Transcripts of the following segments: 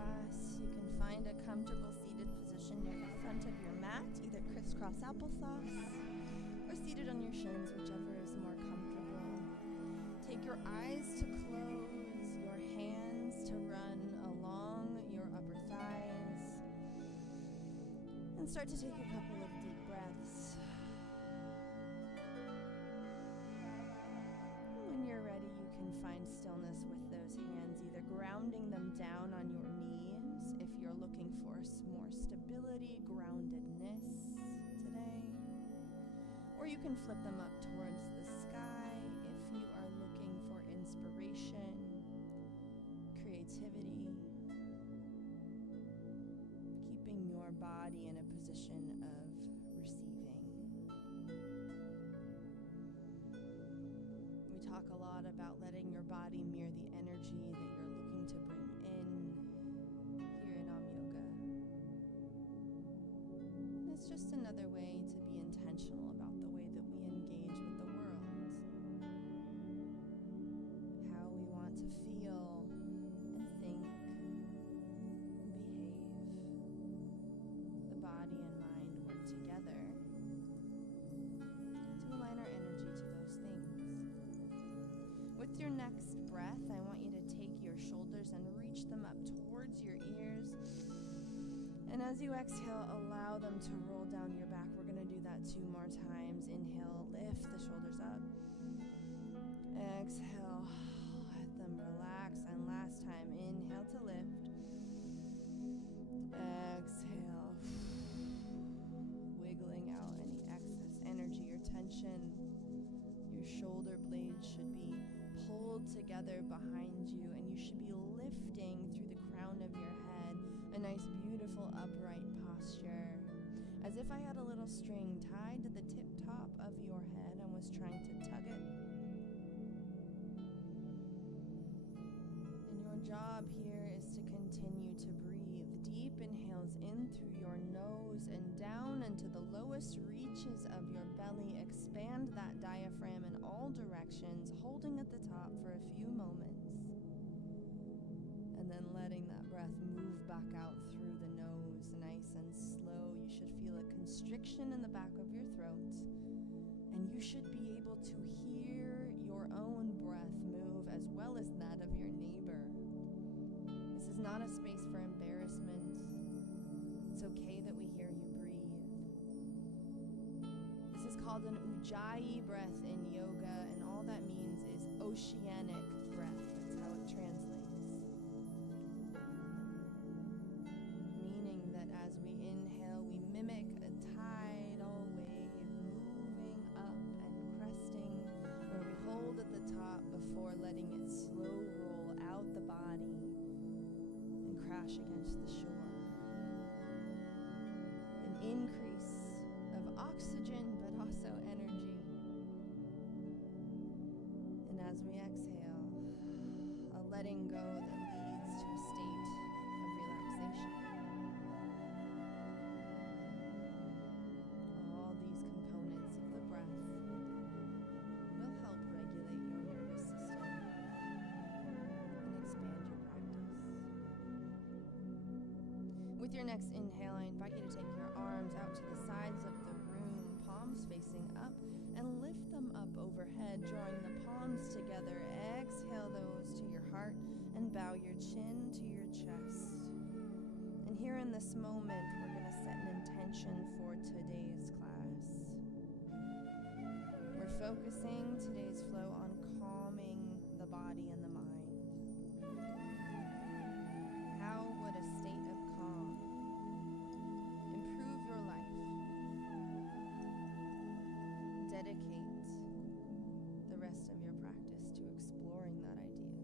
class, you can find a comfortable seated position near the front of your mat, either crisscross applesauce or seated on your shins, whichever is more comfortable. Take your eyes to close, your hands to run along your upper thighs, and start to take a couple of deep breaths. When you're ready, you can find stillness with those hands, either grounding them down on your knees if you're looking for more stability, groundedness today, or you can flip them up towards the sky if you are looking for inspiration, creativity, keeping your body in a position of receiving. We talk a lot about letting your body mirror the energy that you're looking to bring in here in Yoga. It's just another way to be intentional about the way that we engage with the world, how we want to feel and think and behave. The body and mind work together to align our energy to those things. With your next breath, I want you to take your shoulders and reach them up towards your ears. And as you exhale, allow them to roll down your back. We're going to do that 2 more times. Inhale, lift the shoulders up. Exhale, let them relax. And last time, inhale to lift. Exhale, wiggling out any excess energy or tension. Your shoulder blades should be pulled together behind you, and you should be lifting through the crown of your head, a nice beautiful upright posture, as if I had a little string tied to the tip top of your head and was trying to tug it. And your job here is to continue to breathe deep inhales in through your nose and down into the lowest reaches of your belly. Expand that diaphragm in all directions, holding at the top for a few moments, and then letting that breath move back out through the nose, nice and slow. You should feel a constriction in the back of your throat, and you should be able to hear your own breath move as well as that of your neighbor. This is not a space for embarrassment. It's okay that we hear you breathe. This is called an Ujjayi breath in yoga, and all that means is oceanic breath. That's how it translates. Meaning that as we inhale, we mimic a tidal wave moving up and cresting, where we hold at the top before letting it slow roll out the body and crash against the shore. An increase of oxygen, but also energy. And as we exhale, a letting go that leads to a state of relaxation. All these components of the breath will help regulate your nervous system and expand your practice. With your next inhale, I invite you to take your arms out to the sides of the room, palms facing up, and lift them up overhead, drawing the palms together. Exhale those to your heart and bow your chin to your chest. And here in this moment, we're going to set an intention for today's class. We're focusing today's flow on calming the body and the mind. How would a state of calm improve your life? Dedicate the rest of your practice to exploring that idea.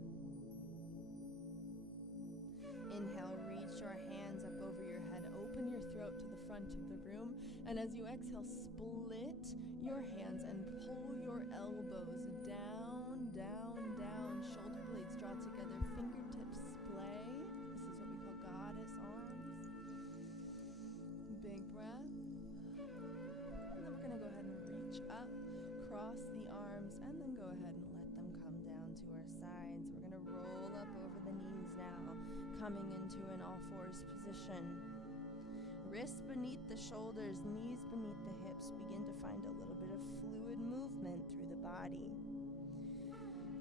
Inhale, reach your hands up over your head, open your throat to the front of the room, and as you exhale, split your hands and pull your elbows down, down, down. Shoulder blades draw together, fingertips splay. This is what we call goddess arms. Big breath. And then we're going to go ahead and reach up, cross the arms, and then go ahead and let them come down to our sides. We're going to roll up over the knees now. now, coming into an all fours position. Wrists beneath the shoulders, knees beneath the hips. Begin to find a little bit of fluid movement through the body.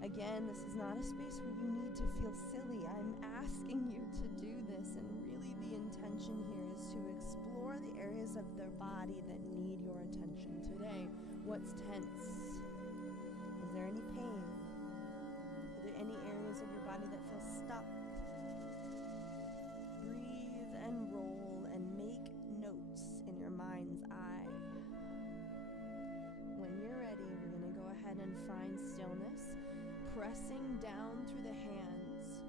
Again, this is not a space where you need to feel silly. I'm asking you to do this, and really the intention here is to explore the areas of their body that need your attention today. What's tense? Is there any pain? Are there any areas of your body that feel stuck? Breathe and roll and make notes in your mind's eye. When you're ready, we're going to go ahead and find stillness, pressing down through the hands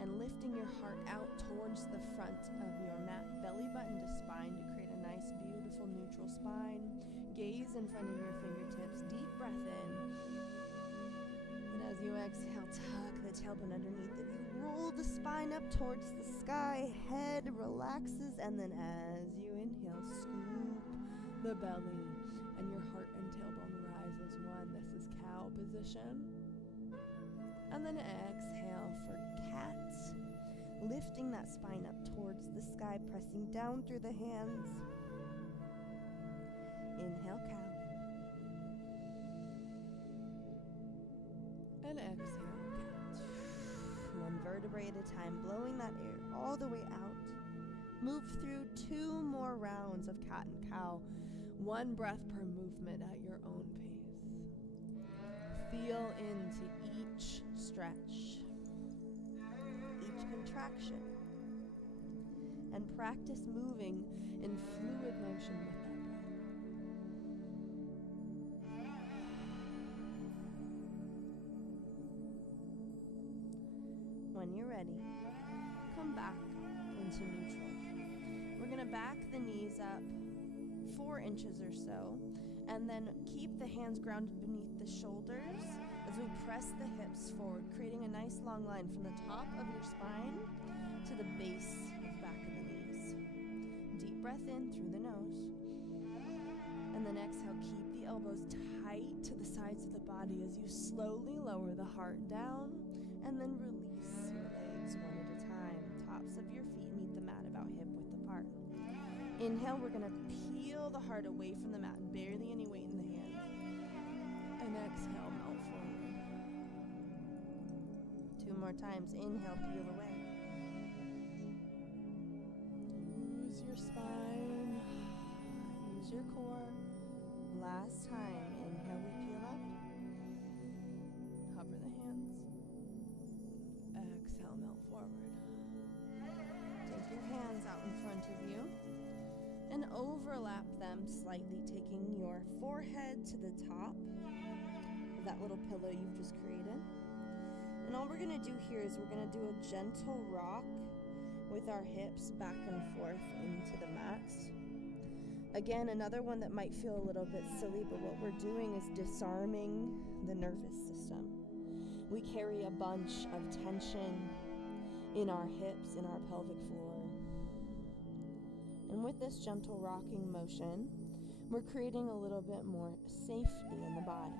and lifting your heart out towards the front of your mat, belly button to spine to create a nice, beautiful, neutral spine. Gaze in front of your fingertips, deep breath in. And as you exhale, tuck the tailbone underneath it. You roll the spine up towards the sky, head relaxes, and then as you inhale, scoop the belly, and your heart and tailbone rise as one. This is cow position. And then exhale for cat, lifting that spine up towards the sky, pressing down through the hands. Inhale, cow. And exhale, cat. One vertebrae at a time, blowing that air all the way out. Move through 2 more rounds of cat and cow. 1 breath per movement at your own pace. Feel into each stretch, each contraction, and practice moving in fluid motion with that breath. When you're ready, come back into neutral. We're going to back the knees up 4 inches or so, and then keep the hands grounded beneath the shoulders as we press the hips forward, creating a nice long line from the top of your spine to the base of back of the knees. Deep breath in through the nose, and then exhale. Keep the elbows tight to the sides of the body as you slowly lower the heart down, and then release your legs one at a time. Tops of your feet meet the mat about hip-width apart. Inhale, we're going to peel the heart away from the mat, barely any weight in the hands. And exhale, melt forward. 2 more times. Inhale, peel away. Use your spine. Use your core. Last time. Inhale, we peel up. Hover the hands. Exhale, melt forward. Take your hands out in front of you and overlap them slightly, taking your forehead to the top of that little pillow you've just created. And all we're going to do here is we're going to do a gentle rock with our hips back and forth into the mat. Again, another one that might feel a little bit silly, but what we're doing is disarming the nervous system. We carry a bunch of tension in our hips, in our pelvic floor. And with this gentle rocking motion, we're creating a little bit more safety in the body.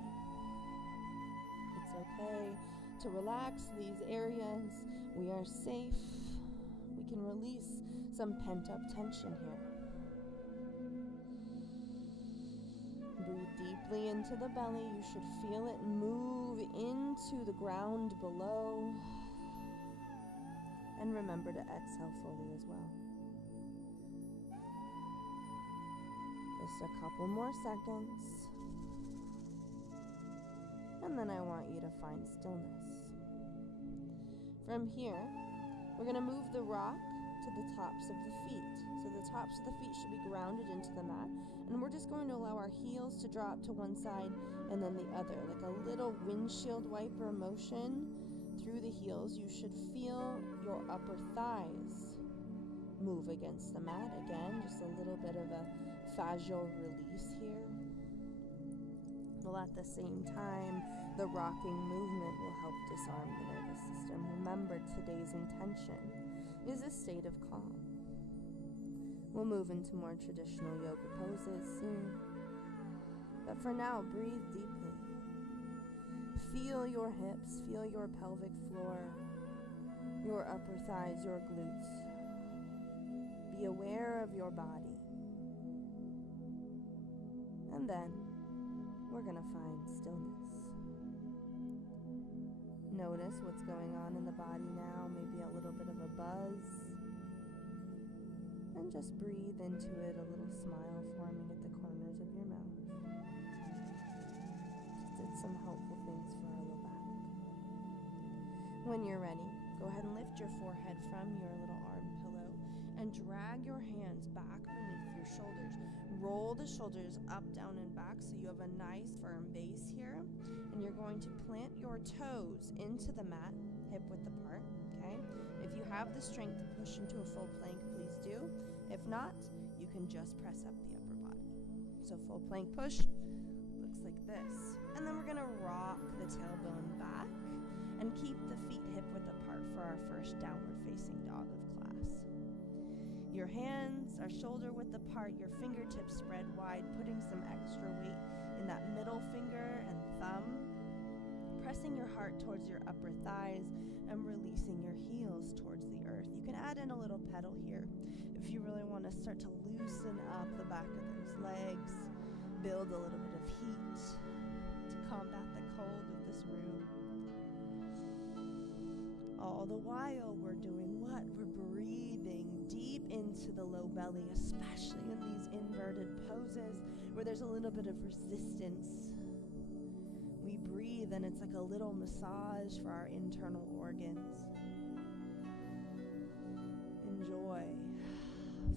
It's okay to relax these areas. We are safe. We can release some pent-up tension here. Breathe deeply into the belly. You should feel it move into the ground below. And remember to exhale fully as well. Just a couple more seconds. And then I want you to find stillness. From here, we're going to move the rock to the tops of the feet. So the tops of the feet should be grounded into the mat. And we're just going to allow our heels to drop to one side and then the other, like a little windshield wiper motion through the heels. You should feel your upper thighs move against the mat. Again, just a little bit of a fascial release here. While at the same time, the rocking movement will help disarm the nervous system. Remember, today's intention is a state of calm. We'll move into more traditional yoga poses soon. But for now, breathe deeply. Feel your hips, feel your pelvic floor, your upper thighs, your glutes. Be aware of your body. And then we're going to find stillness. Notice what's going on in the body now, maybe a little bit of a buzz. And just breathe into it, a little smile forming at the corners of your mouth. Just did some helpful things for our low back. When you're ready, go ahead and lift your forehead from your little arm pillow and drag your hands back beneath your shoulders. Roll the shoulders up, down, and back so you have a nice firm base here. And you're going to plant your toes into the mat, hip width apart, okay? If you have the strength to push into a full plank, please do. If not, you can just press up the upper body. So full plank push looks like this. And then we're going to rock the tailbone back and keep the feet hip width apart for our first downward facing dog of class. Your hands are shoulder width apart, your fingertips spread wide, putting some extra weight in that middle finger and thumb, pressing your heart towards your upper thighs and releasing your heels towards the earth. You can add in a little pedal here if you really want to start to loosen up the back of those legs, build a little bit of heat to combat the cold of this room. All the while we're doing what? We're breathing deep into the low belly, especially in these inverted poses where there's a little bit of resistance. We breathe and it's like a little massage for our internal organs. Enjoy.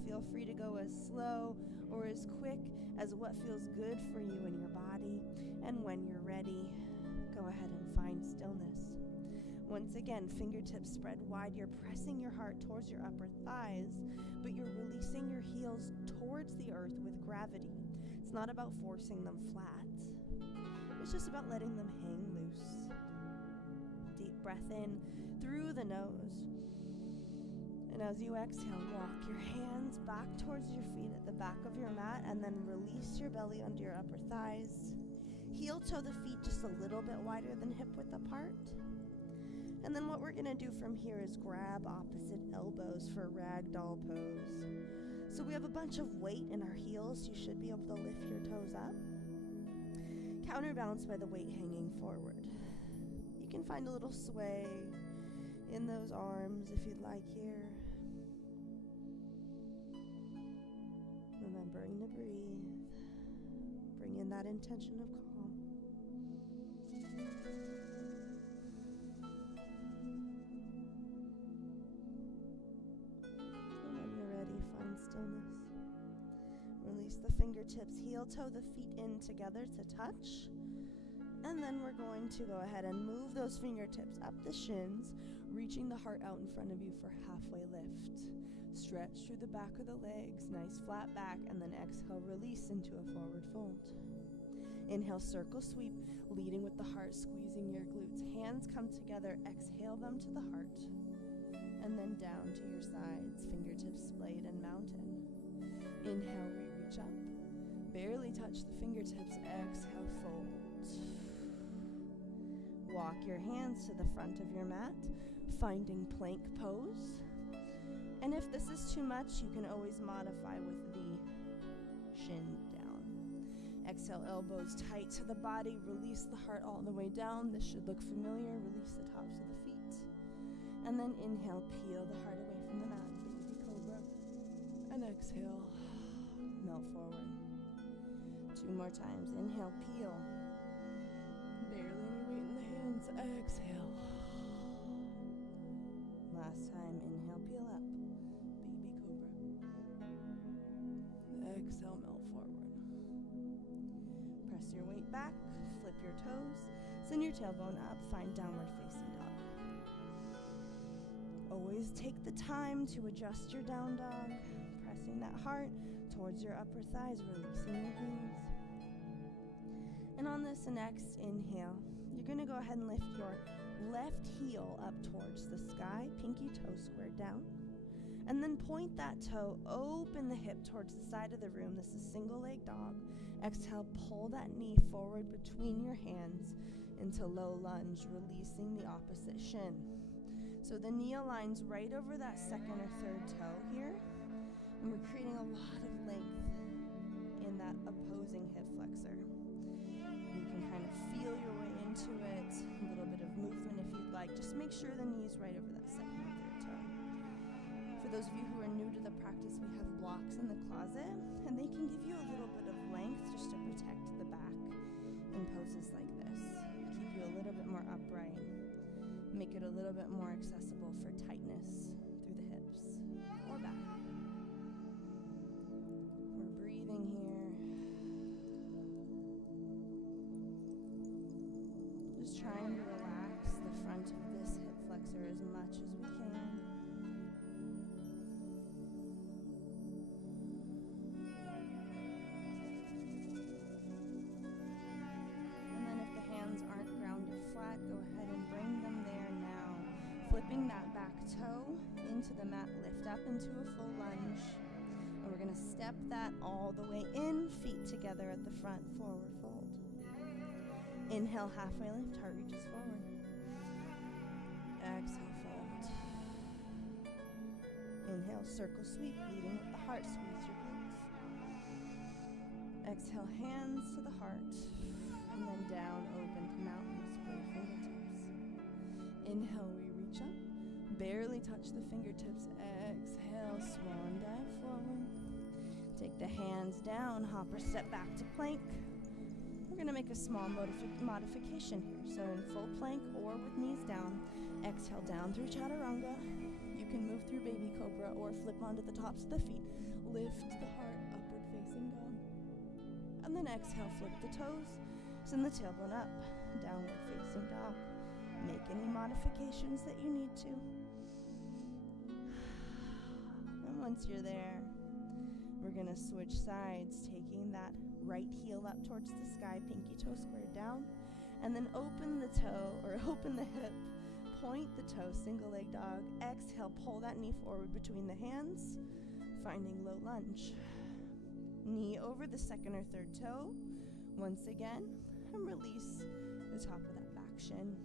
Feel free to go as slow or as quick as what feels good for you in your body. And when you're ready, go ahead and find stillness. Once again, fingertips spread wide. You're pressing your heart towards your upper thighs, but you're releasing your heels towards the earth with gravity. It's not about forcing them flat. It's just about letting them hang loose. Deep breath in through the nose. And as you exhale, walk your hands back towards your feet at the back of your mat and then release your belly under your upper thighs. Heel toe the feet just a little bit wider than hip width apart. And then what we're going to do from here is grab opposite elbows for ragdoll pose. So we have a bunch of weight in our heels. You should be able to lift your toes up. Counterbalanced by the weight hanging forward. You can find a little sway in those arms if you'd like here. Remembering to breathe. Bring in that intention of calm. And when you're ready, find stillness. Release the fingertips, heel toe the feet in together to touch. And then we're going to go ahead and move those fingertips up the shins, reaching the heart out in front of you for halfway lift. Stretch through the back of the legs, nice flat back, and then exhale, release into a forward fold. Inhale, circle sweep, leading with the heart, squeezing your glutes. Hands come together, exhale them to the heart, and then down to your sides, fingertips splayed and mountain. Inhale, reach up, barely touch the fingertips, exhale, fold. Walk your hands to the front of your mat, finding plank pose. And if this is too much, you can always modify with the shin down. Exhale, elbows tight to the body, release the heart all the way down. This should look familiar. Release the tops of the feet. And then inhale, peel the heart away from the mat, baby cobra. And exhale, melt forward. 2 more times. Inhale, peel. Barely any weight in the hands. Exhale. Last time, inhale, peel up. Baby cobra. Exhale, melt forward. Press your weight back, flip your toes, send your tailbone up, find downward facing dog. Always take the time to adjust your down dog, pressing that heart towards your upper thighs, releasing your heels. And on this next inhale, you're going to go ahead and lift your left heel up towards the sky, pinky toe squared down. And then point that toe, open the hip towards the side of the room. This is single leg dog. Exhale, pull that knee forward between your hands into low lunge, releasing the opposite shin. So the knee aligns right over that second or third toe here, and we're creating a lot of length in that opposing hip flexor. You can kind of feel your way into it, a little bit of movement if you'd like. Just make sure the knee's right over that second or third toe. For those of you who are new to the practice, we have blocks in the closet, and they can give you a little bit of length just to protect the back in poses like this. Keep you a little bit more upright. Make it a little bit more accessible for tightness through the hips or back. We're breathing here. Just trying to relax the front of this hip flexor as much as we can. And then if the hands aren't grounded flat, go ahead and bring them there now. Flipping that back toe into the mat, lift up into a full lunge. And we're going to step that all the way in, feet together at the front, forward fold. Inhale, halfway lift, heart reaches forward. Exhale, fold. Inhale, circle sweep, leading with the heart, squeeze your glutes. Exhale, hands to the heart, and then down, open to mountain, spread fingertips. Inhale, we reach up, barely touch the fingertips. Exhale, swan dive forward. Take the hands down, hopper step back to plank. We're going to make a small modification here. So in full plank or with knees down, exhale down through chaturanga. You can move through baby cobra or flip onto the tops of the feet. Lift the heart, upward facing dog. And then exhale, flip the toes. Send the tailbone up, downward facing dog. Make any modifications that you need to. And once you're there, we're going to switch sides, taking that right heel up towards the sky, pinky toe squared down, and then open the toe, or open the hip, point the toe, single leg dog. Exhale, pull that knee forward between the hands, finding low lunge. Knee over the second or third toe, once again, and release the top of that back shin.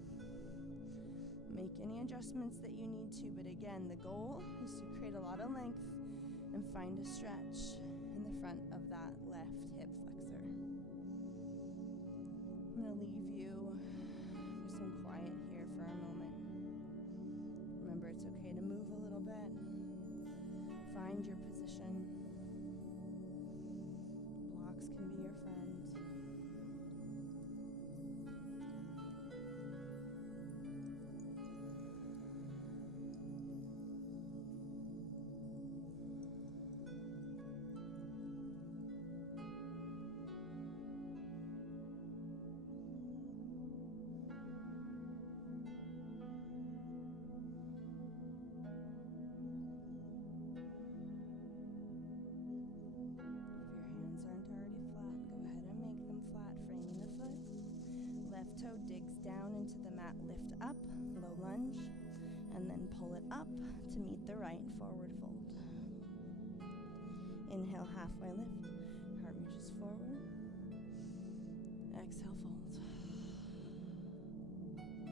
Make any adjustments that you need to, but again, the goal is to create a lot of length and find a stretch in the front of that left hip flexor. I'm going to leave you with some quiet here for a moment. Remember, it's okay to move a little bit. Find your position. Blocks can be your friend. Toe digs down into the mat, lift up, low lunge, and then pull it up to meet the right, forward fold. Inhale, halfway lift, heart reaches forward. Exhale, fold.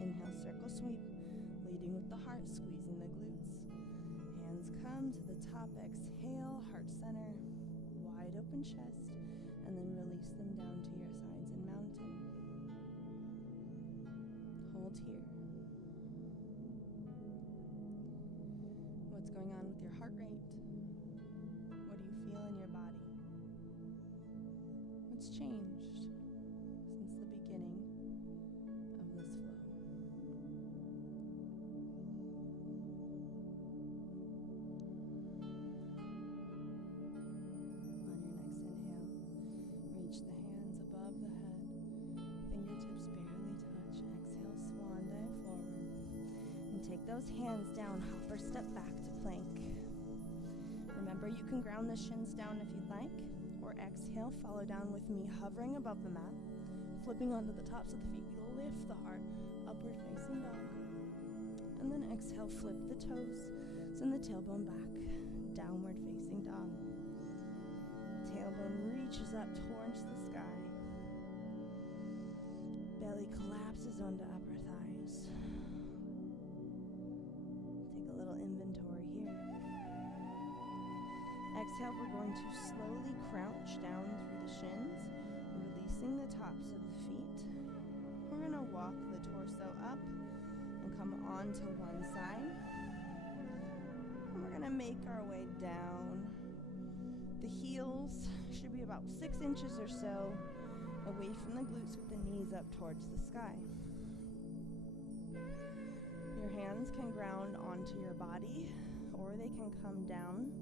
Inhale, circle sweep, leading with the heart, squeezing the glutes. Hands come to the top, exhale, heart center, wide open chest, and then release them down to your sides in mountain. Hold here. What's going on with your heart rate? What do you feel in your body? What's changed since the beginning of this flow? On your next inhale, reach the hands above the head, fingertips barely touch. Exhale, swan dive forward. And take those hands down, hopper step back to plank. Remember, you can ground the shins down if you'd like, or exhale, follow down with me, hovering above the mat, flipping onto the tops of the feet. Lift the heart, upward facing dog. And then exhale, flip the toes, send the tailbone back, downward facing dog. Tailbone reaches up towards the sky. Belly collapses onto upper thighs. exhale, we're going to slowly crouch down through the shins, releasing the tops of the feet. We're going to walk the torso up and come onto one side. And we're going to make our way down. The heels should be about 6 inches or so away from the glutes with the knees up towards the sky. Your hands can ground onto your body, or they can come down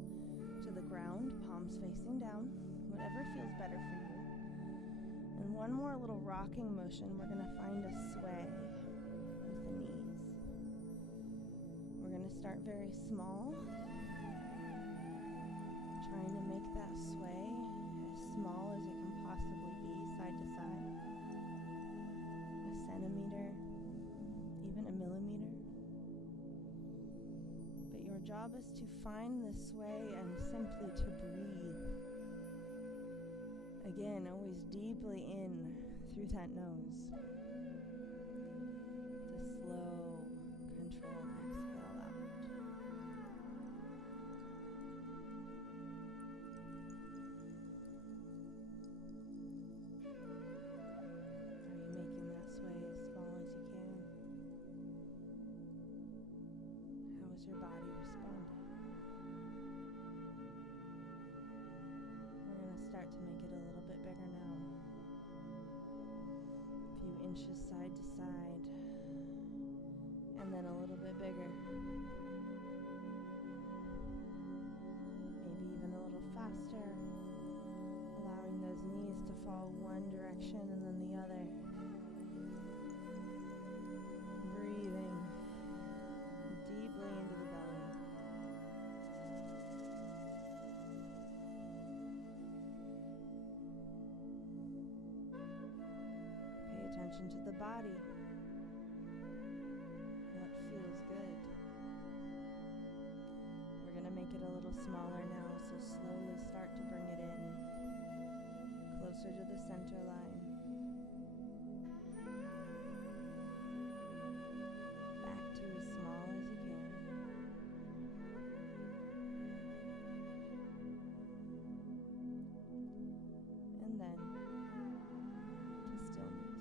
to the ground, palms facing down, whatever feels better for you. And one more little rocking motion, we're going to find a sway with the knees. We're going to start very small, trying to make that sway as small as it can possibly be, side to side. A centimeter, even a millimeter. But your job is to find the sway and simply to breathe. Again, always deeply in through that nose. The slow, controlled exhale out. Are you making that sway as small as you can? How is your body responding? We're going to start to make it a little bit bigger now. A few inches side to side. And then a little bit bigger. Maybe even a little faster. Allowing those knees to fall one direction and then the other. Breathing deeply into the belly. Pay attention to the body. What feels good? We're going to make it a little smaller now, so slowly start to bring it in. Closer to the center line. Back to as small as you can. And then to stillness.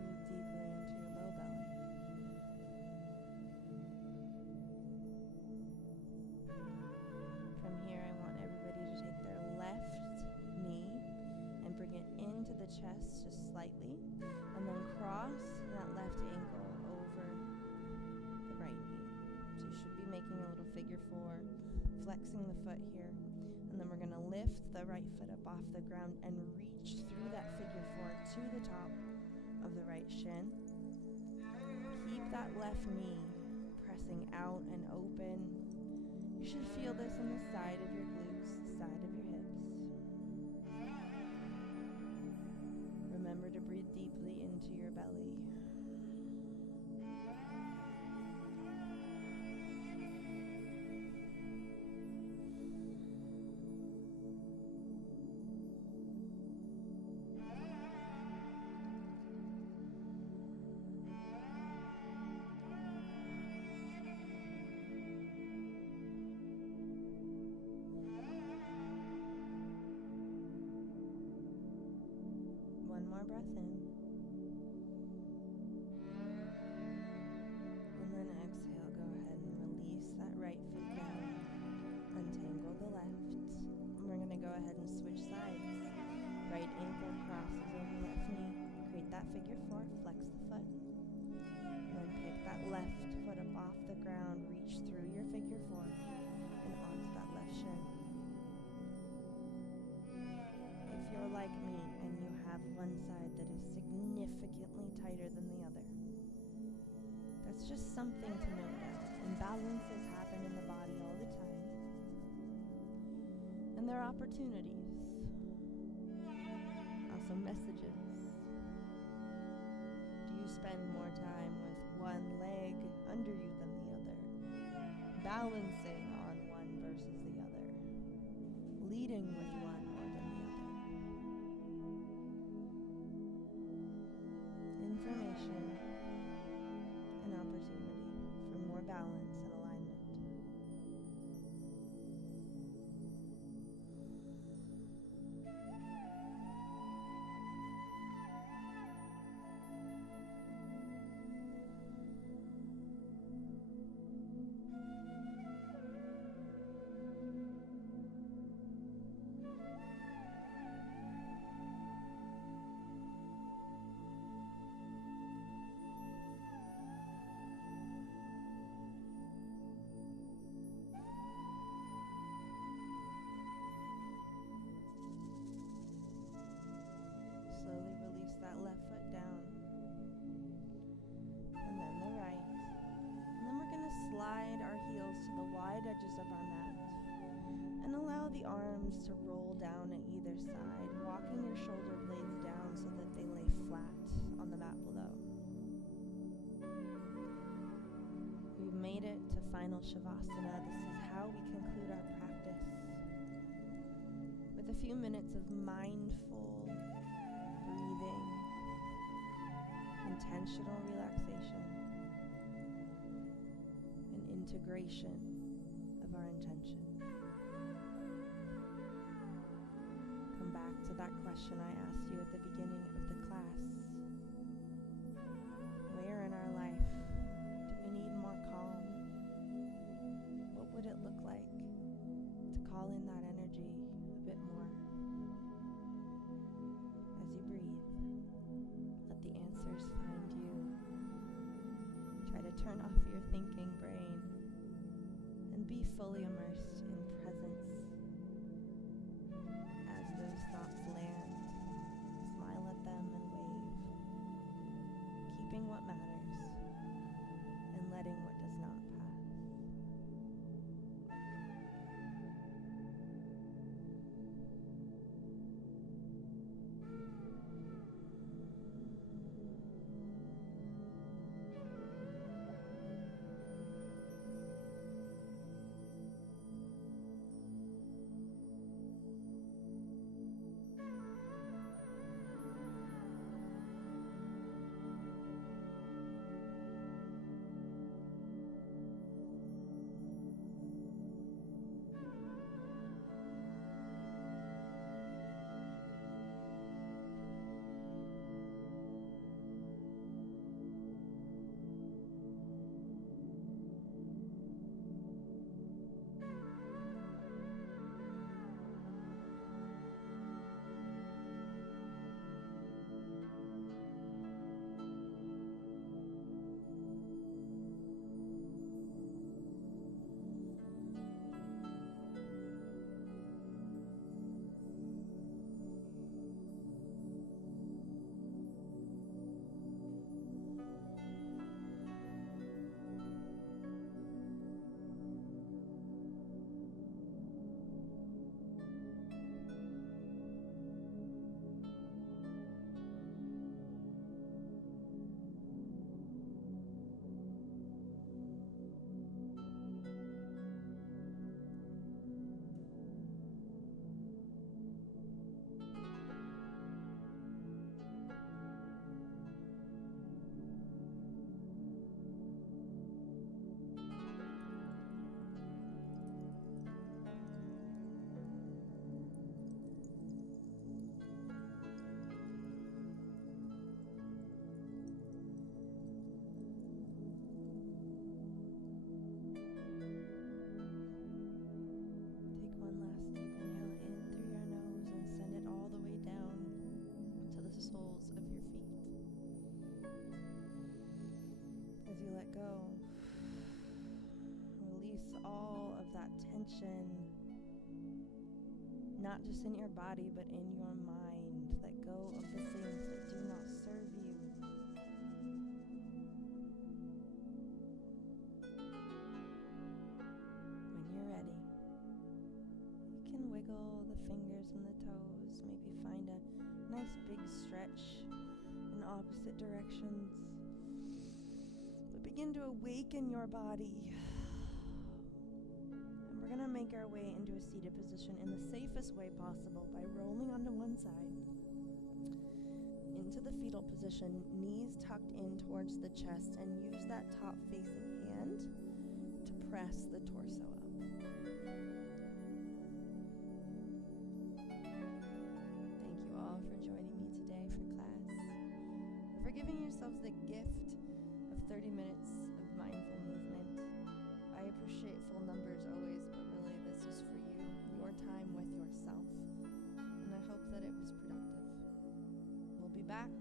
Breathe deeply into your low belly. From here, I want everybody to take their left knee and bring it into the chest just slightly, and then cross that left ankle over the right knee. So you should be making a little figure 4, flexing the foot here, and then we're going to lift the right foot up off the ground and reach through that figure 4 to the top of the right shin. Keep that left knee pressing out and open. You should feel this in the side of your glutes, the side of your hips. Remember to breathe deeply into your belly. One more breath in. And then exhale, go ahead and release that right foot down. Untangle the left. And we're going to go ahead and switch sides. Right ankle crosses over left knee. Create that figure 4, flex the foot. And then pick that left foot up off the ground, reach through your figure 4 and onto that left shin. If you're like me and you have one side that is significantly tighter than the other, that's just something to note down. Imbalances happen in the body all the time. And there are opportunities. Also messages. Do you spend more time with one leg under you than the other? Balancing on one versus the other? Leading with one more than the other? Information and opportunity for more arms to roll down at either side, walking your shoulder blades down so that they lay flat on the mat below. We've made it to final Shavasana. This is how we conclude our practice with a few minutes of mindful breathing, intentional relaxation, and integration of our intention. Come back to that question I asked you at the beginning of the class. Where in our life do we need more calm? What would it look like to call in that energy a bit more? As you breathe, let the answers find you. Try to turn off your thinking brain and be fully immersed in presence. As those thoughts land, smile at them and wave, keeping what matters and letting what does not pass. Tension, not just in your body, but in your mind. Let go of the things that do not serve you. When you're ready, you can wiggle the fingers and the toes, maybe find a nice big stretch in opposite directions. But begin to awaken your body. We're going to make our way into a seated position in the safest way possible by rolling onto one side, into the fetal position, knees tucked in towards the chest, and use that top facing hand to press the torso up. Thank you all for joining me today for class, and for giving yourselves the gift of 30 minutes of mindful movement. I appreciate full numbers always, but really this is for you, your time with yourself, and I hope that it was productive. We'll be back